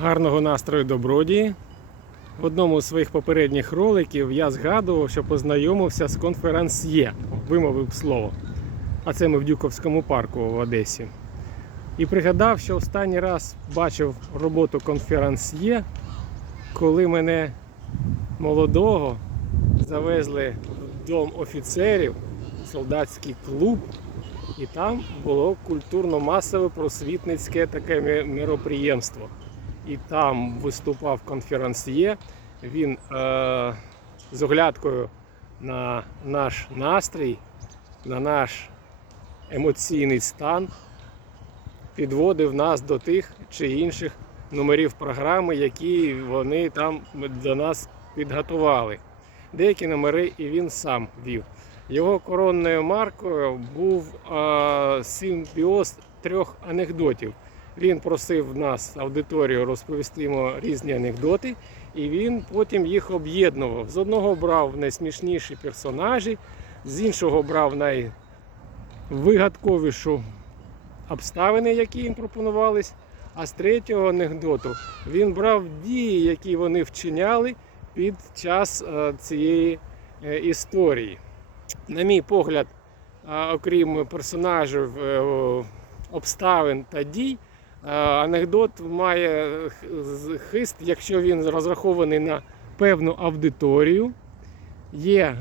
Гарного настрою добродії. В одному з своїх попередніх роликів я згадував, що познайомився з конферансьє, вимовив слово. А це ми в Дюковському парку в Одесі. І пригадав, що останній раз бачив роботу конферансьє, коли мене молодого завезли в дом офіцерів, солдатський клуб, і там було культурно-масове просвітницьке таке міроприємство. І там виступав конферансьє. Він е, з оглядкою на наш настрій, на наш емоційний стан підводив нас до тих чи інших номерів програми, які вони там до нас підготували. Деякі номери і він сам вів. Його коронною маркою був е, симбіоз трьох анекдотів. Він просив нас, аудиторію, розповісти йому різні анекдоти, і він потім їх об'єднував. З одного брав найсмішніші персонажі, з іншого брав найвигадковішу обставини, які їм пропонувались. А з третього анекдоту він брав дії, які вони вчиняли під час е, цієї е, історії. На мій погляд, окрім персонажів, е, обставин та дій, анекдот має хист, якщо він розрахований на певну аудиторію, є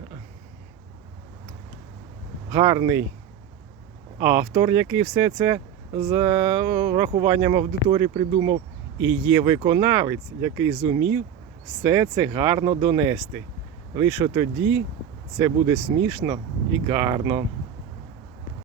гарний автор, який все це з е, врахуванням аудиторії придумав, і є виконавець, який зумів все це гарно донести. Лише тоді це буде смішно і гарно.